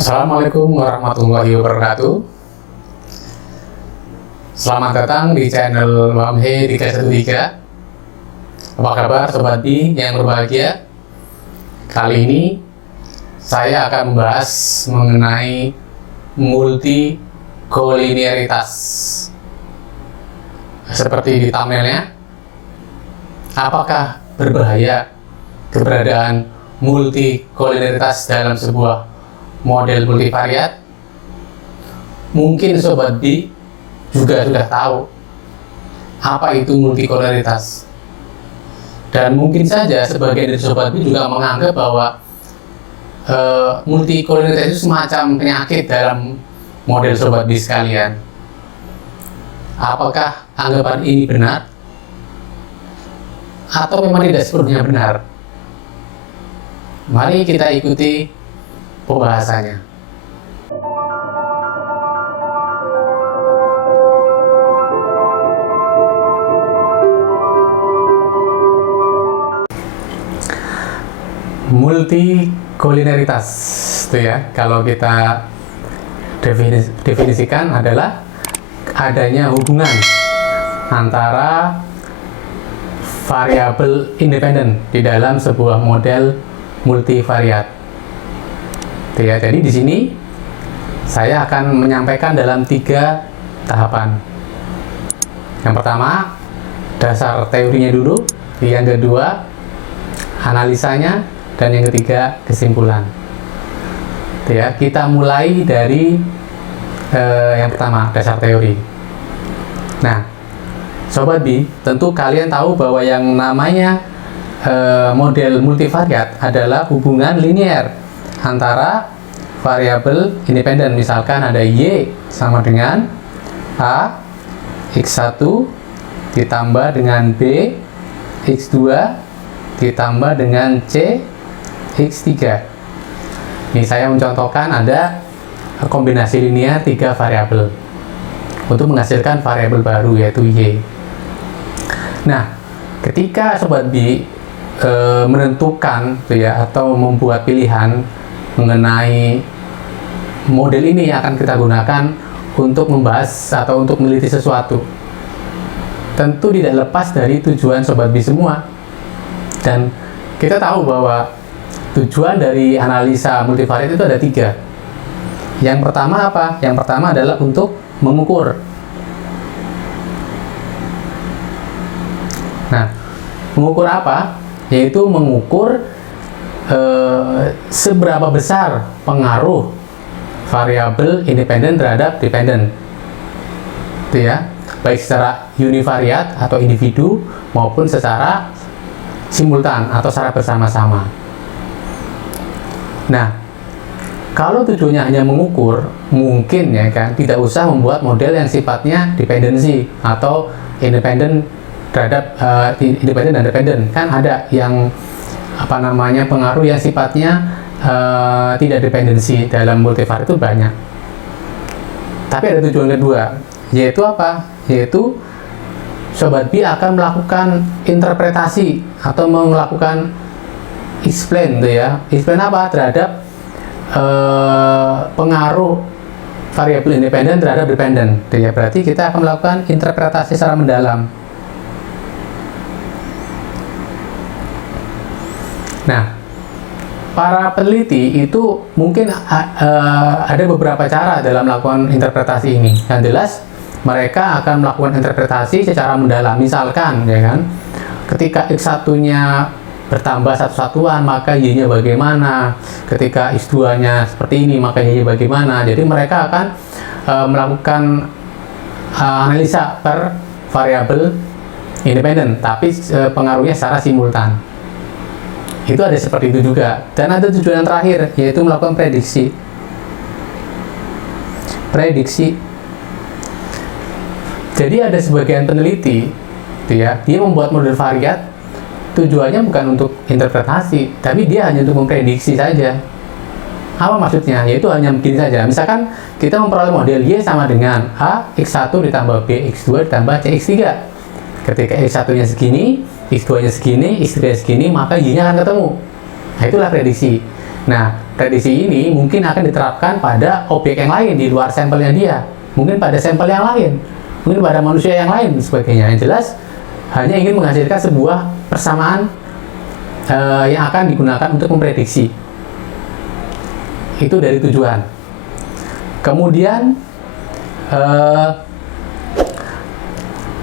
Assalamualaikum warahmatullahi wabarakatuh. Selamat datang di channel Wamhe 313. Apa kabar Sobat B yang berbahagia? Kali ini saya akan membahas mengenai multikolinearitas. Seperti di thumbnailnya, apakah berbahaya keberadaan multikolinearitas dalam sebuah model multivariat? Mungkin Sobat B juga sudah tahu apa itu multikolinearitas. Dan mungkin saja sebagian dari Sobat B juga menganggap bahwa multikolinearitas itu semacam penyakit dalam model Sobat B sekalian. Apakah anggapan ini benar? Atau memang tidak sepenuhnya benar? Mari kita ikuti pembahasannya. Multikolinearitas itu ya, kalau kita definisikan adalah adanya hubungan antara variabel independen di dalam sebuah model multivariat. Itu ya, jadi di sini saya akan menyampaikan dalam 3 tahapan. Yang pertama, dasar teorinya dulu, yang kedua, analisanya, dan yang ketiga, kesimpulan. Itu ya, kita mulai dari yang pertama, dasar teori. Nah, Sobat B, tentu kalian tahu bahwa yang namanya model multivariat adalah hubungan linear antara variabel independen. Misalkan ada Y sama dengan A X1 ditambah dengan B X2 ditambah dengan C X3. Ini saya mencontohkan ada kombinasi linear 3 variabel untuk menghasilkan variabel baru yaitu Y. Nah, ketika Sobat B menentukan ya, atau membuat pilihan mengenai model ini yang akan kita gunakan untuk membahas atau untuk meneliti sesuatu, tentu tidak lepas dari tujuan Sobat B semua. Dan kita tahu bahwa tujuan dari analisa multivariat itu ada 3. Yang pertama apa? Yang pertama adalah untuk mengukur. Nah, mengukur apa? Yaitu mengukur seberapa besar pengaruh variabel independen terhadap dependen. Itu ya, baik secara univariat atau individu maupun secara simultan atau secara bersama-sama. Nah, kalau tujuannya hanya mengukur, mungkin ya kan tidak usah membuat model yang sifatnya dependensi atau independen terhadap independen dan dependen. Kan ada yang pengaruh yang sifatnya tidak dependensi dalam multivariat itu banyak. Tapi ada tujuan kedua, yaitu apa? Yaitu Sobat B akan melakukan interpretasi atau melakukan explain tuh ya. Explain apa? Terhadap pengaruh variabel independen terhadap dependen. Ya, berarti kita akan melakukan interpretasi secara mendalam. Nah, para peneliti itu mungkin ada beberapa cara dalam melakukan interpretasi ini. Yang jelas, mereka akan melakukan interpretasi secara mendalam. Misalkan, ya kan, ketika X1-nya bertambah satu satuan, maka Y-nya bagaimana? Ketika X2-nya seperti ini, maka Y-nya bagaimana? Jadi mereka akan melakukan analisa per variabel independen, tapi pengaruhnya secara simultan. Itu ada seperti itu juga. Dan ada tujuan yang terakhir, yaitu melakukan prediksi. Prediksi. Jadi ada sebagian peneliti, ya, dia membuat model variat, tujuannya bukan untuk interpretasi, tapi dia hanya untuk memprediksi saja. Apa maksudnya? Yaitu hanya begini saja. Misalkan kita memperoleh model Y sama dengan A X1 ditambah B X2 ditambah C X3. Ketika X1-nya segini, X2-nya segini, X3-nya segini, maka Y-nya akan ketemu. Nah, itulah prediksi. Nah, prediksi ini mungkin akan diterapkan pada objek yang lain di luar sampelnya dia, mungkin pada sampel yang lain, mungkin pada manusia yang lain dan sebagainya. Yang jelas hanya ingin menghasilkan sebuah persamaan yang akan digunakan untuk memprediksi. Itu dari tujuan. Kemudian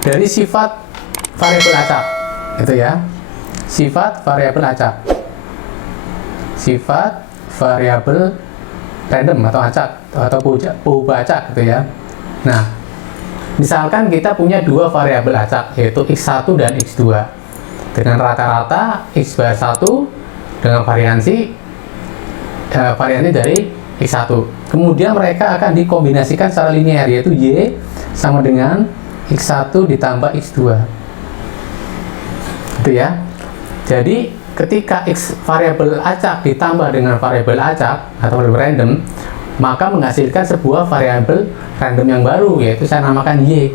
dari sifat variabel acak, itu ya, sifat variabel acak, sifat variabel random atau acak atau peubah acak, gitu ya. Nah, misalkan kita punya dua variabel acak, yaitu x1 dan x2 dengan rata-rata x bar 1 dengan variansi dari x1. Kemudian mereka akan dikombinasikan secara linear, yaitu y sama dengan x1 ditambah x2. Itu ya. Jadi ketika x variabel acak ditambah dengan variabel acak atau variabel random, maka menghasilkan sebuah variabel random yang baru, yaitu saya namakan y.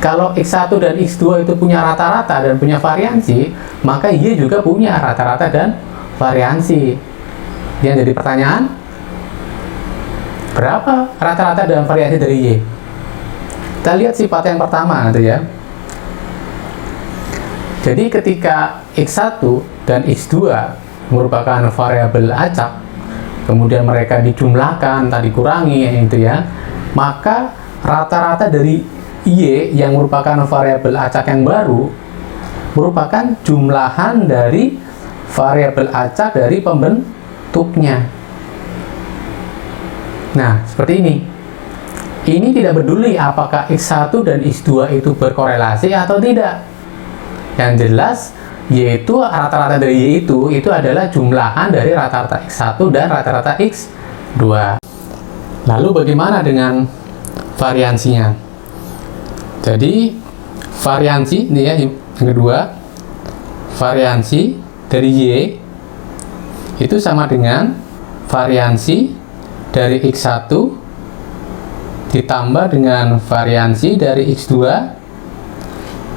Kalau x1 dan x2 itu punya rata-rata dan punya variansi, maka y juga punya rata-rata dan variansi. Yang jadi pertanyaan, berapa rata-rata dan variansi dari y? Kita lihat sifat yang pertama, gitu ya. Jadi ketika x1 dan x2 merupakan variabel acak, kemudian mereka dijumlahkan, tadi kurangi, itu ya, maka rata-rata dari y yang merupakan variabel acak yang baru merupakan jumlahan dari variabel acak dari pembentuknya. Nah, seperti ini. Ini tidak peduli apakah x1 dan x2 itu berkorelasi atau tidak. Yang jelas, yaitu rata-rata dari y itu adalah jumlahan dari rata-rata x1 dan rata-rata x2. Lalu bagaimana dengan variansinya? Jadi variansi ini ya, yang kedua, variansi dari y itu sama dengan variansi dari x1 ditambah dengan variansi dari x2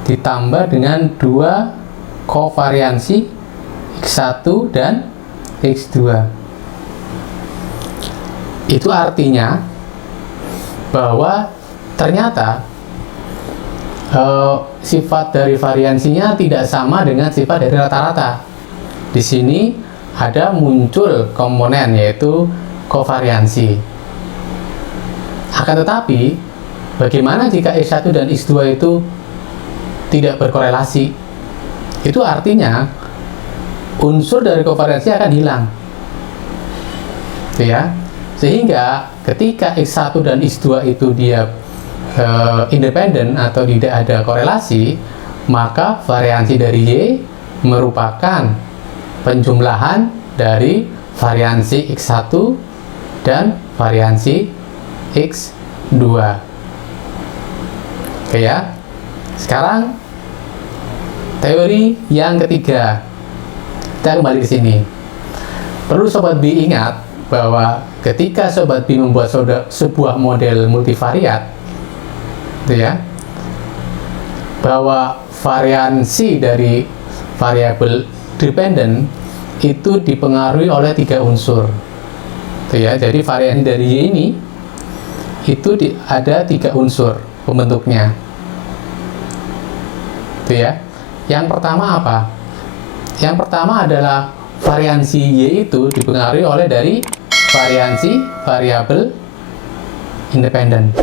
ditambah dengan dua kovariansi x1 dan x2. Itu artinya bahwa ternyata sifat dari variansinya tidak sama dengan sifat dari rata-rata. Di sini ada muncul komponen, yaitu kovariansi. Akan tetapi, bagaimana jika x1 dan x2 itu tidak berkorelasi? Itu artinya unsur dari kovariansi akan hilang, ya. Sehingga ketika x1 dan x2 itu dia independen atau tidak ada korelasi, maka variansi dari y merupakan penjumlahan dari variansi x1 dan variansi x2. Oke ya. Sekarang teori yang ketiga. Kita kembali ke sini. Perlu Sobat B ingat bahwa ketika Sobat B membuat sebuah model multivariat, gitu ya, bahwa variansi dari variabel dependen itu dipengaruhi oleh tiga unsur, gitu ya. Jadi variansi dari y ini itu ada tiga unsur pembentuknya, gitu ya. Yang pertama apa? Yang pertama adalah variansi y itu dipengaruhi oleh dari variansi variabel independen.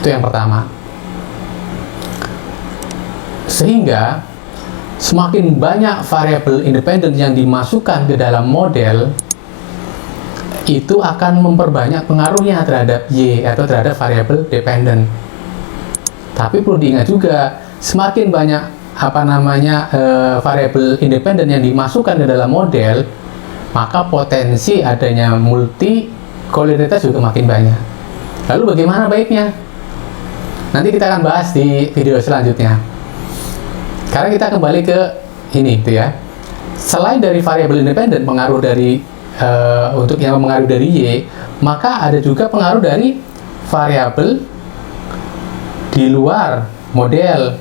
Itu yang pertama. Sehingga semakin banyak variabel independen yang dimasukkan ke dalam model, itu akan memperbanyak pengaruhnya terhadap y atau terhadap variabel dependen. Tapi perlu diingat juga, semakin banyak variabel independen yang dimasukkan ke dalam model, maka potensi adanya multikolinearitas juga makin banyak. Lalu bagaimana baiknya? Nanti kita akan bahas di video selanjutnya. Sekarang kita kembali ke ini, gitu ya. Selain dari variabel independen pengaruh dari untuk yang mempengaruhi dari y, maka ada juga pengaruh dari variabel di luar model,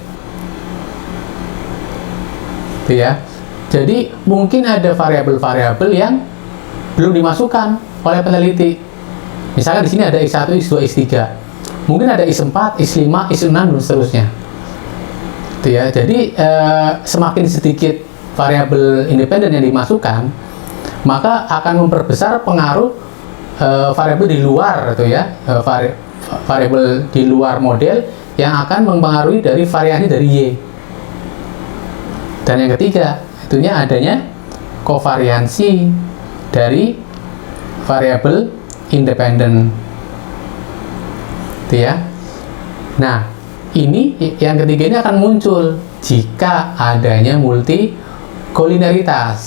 gitu ya. Jadi mungkin ada variabel-variabel yang belum dimasukkan oleh peneliti. Misalnya di sini ada X1, X2, X3. Mungkin ada X4, X5, X6 dan seterusnya. Gitu ya. Jadi semakin sedikit variabel independen yang dimasukkan, maka akan memperbesar pengaruh variabel di luar itu ya, variabel di luar model yang akan mempengaruhi dari variansi dari Y. Dan yang ketiga, itunya adanya kovariansi dari variabel independen. Itu ya. Nah, ini yang ketiga ini akan muncul jika adanya multikolineritas.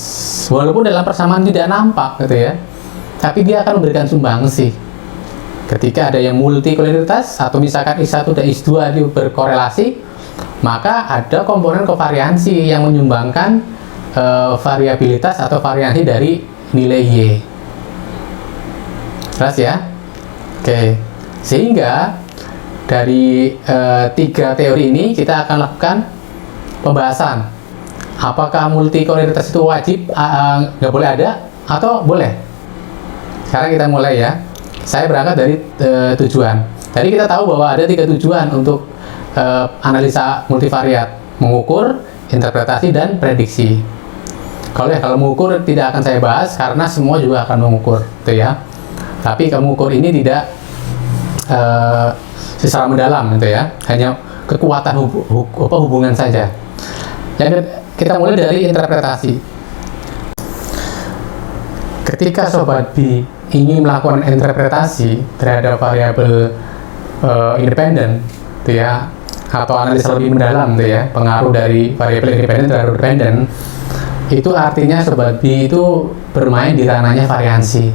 Walaupun dalam persamaan tidak nampak gitu ya, tapi dia akan memberikan sumbangsi. Ketika ada yang multikolineritas atau misalkan X1 dan X2 itu berkorelasi, maka ada komponen kovariansi yang menyumbangkan variabilitas atau variansi dari nilai Y. Jelas ya? Oke. Sehingga dari tiga teori ini kita akan lakukan pembahasan. Apakah multikolineritas itu wajib nggak boleh ada atau boleh? Sekarang kita mulai ya. Saya berangkat dari tujuan. Tadi kita tahu bahwa ada 3 tujuan untuk analisa multivariat: mengukur, interpretasi, dan prediksi. Kalau mengukur tidak akan saya bahas karena semua juga akan mengukur, gitu ya. Tapi mengukur ini tidak secara mendalam, gitu ya. Hanya kekuatan hubungan saja. Yang kita mulai dari interpretasi. Ketika Sobat B ingin melakukan interpretasi terhadap variabel independen, gitu ya, atau analisa lebih mendalam, gitu ya, pengaruh dari variabel independen terhadap dependen, itu artinya Sobat B itu bermain di ranahnya variansi,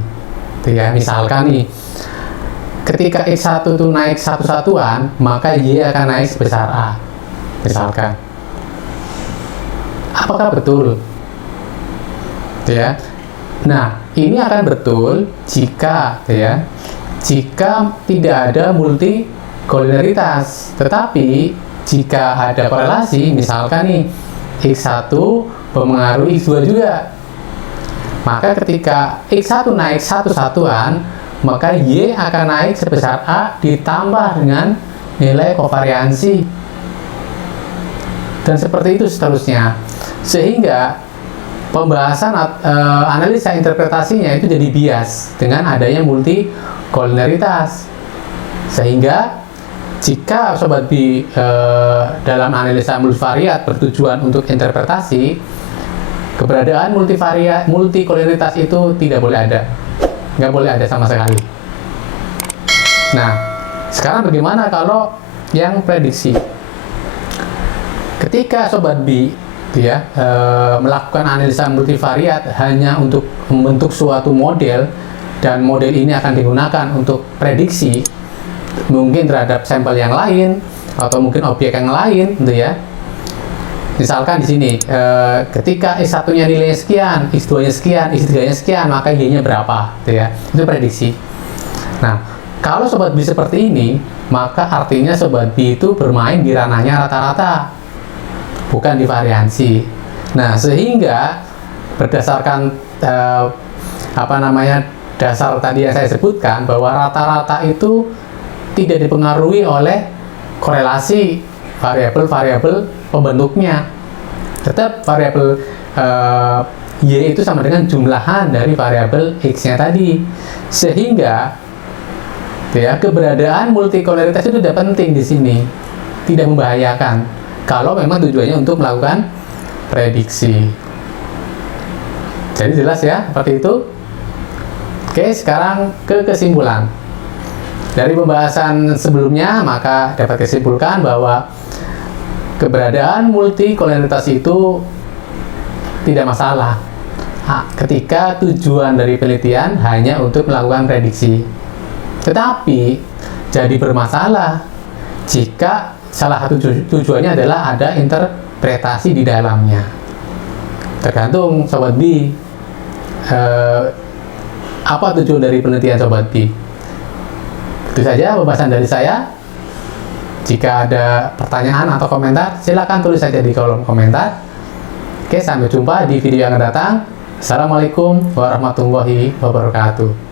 gitu ya. Misalkan nih, ketika X1 itu naik satu-satuan, maka Y akan naik sebesar A, misalkan. Apakah betul? Gitu ya. Nah, ini akan betul jika, ya, jika tidak ada multikolineritas. Tetapi jika ada korelasi, misalkan nih X1 mempengaruhi X2 juga, maka ketika X1 naik satu-satuan, maka Y akan naik sebesar A ditambah dengan nilai kovariansi, dan seperti itu seterusnya. Sehingga pembahasan analisa interpretasinya itu jadi bias dengan adanya multikolineritas. Sehingga jika Sobat B dalam analisa multivariat bertujuan untuk interpretasi, keberadaan multikolineritas itu tidak boleh ada, nggak boleh ada sama sekali. Nah, sekarang bagaimana kalau yang prediksi? Ketika Sobat B ya, melakukan analisa multivariat hanya untuk membentuk suatu model, dan model ini akan digunakan untuk prediksi mungkin terhadap sampel yang lain atau mungkin objek yang lain, gitu ya. Misalkan di sini ketika X1-nya nilainya sekian, X2-nya sekian, X3-nya sekian, maka Y-nya berapa, gitu ya. Itu prediksi. Nah, kalau Sobat B seperti ini, maka artinya Sobat B itu bermain di ranahnya rata-rata, bukan di variansi. Nah, sehingga berdasarkan dasar tadi yang saya sebutkan, bahwa rata-rata itu tidak dipengaruhi oleh korelasi variabel-variabel pembentuknya. Tetap variabel Y itu sama dengan jumlahan dari variabel X-nya tadi. Sehingga ya, keberadaan multikolineritas itu tidak penting di sini, tidak membahayakan kalau memang tujuannya untuk melakukan prediksi. Jadi jelas ya, seperti itu. Oke, sekarang ke kesimpulan. Dari pembahasan sebelumnya, maka dapat disimpulkan bahwa keberadaan multikolineritas itu tidak masalah ketika tujuan dari penelitian hanya untuk melakukan prediksi. Tetapi jadi bermasalah jika salah satu tujuannya adalah ada interpretasi di dalamnya. Tergantung Sobat B, apa tujuan dari penelitian Sobat B. Itu saja pembahasan dari saya. Jika ada pertanyaan atau komentar, silakan tulis saja di kolom komentar. Oke, sampai jumpa di video yang akan datang. Assalamualaikum warahmatullahi wabarakatuh.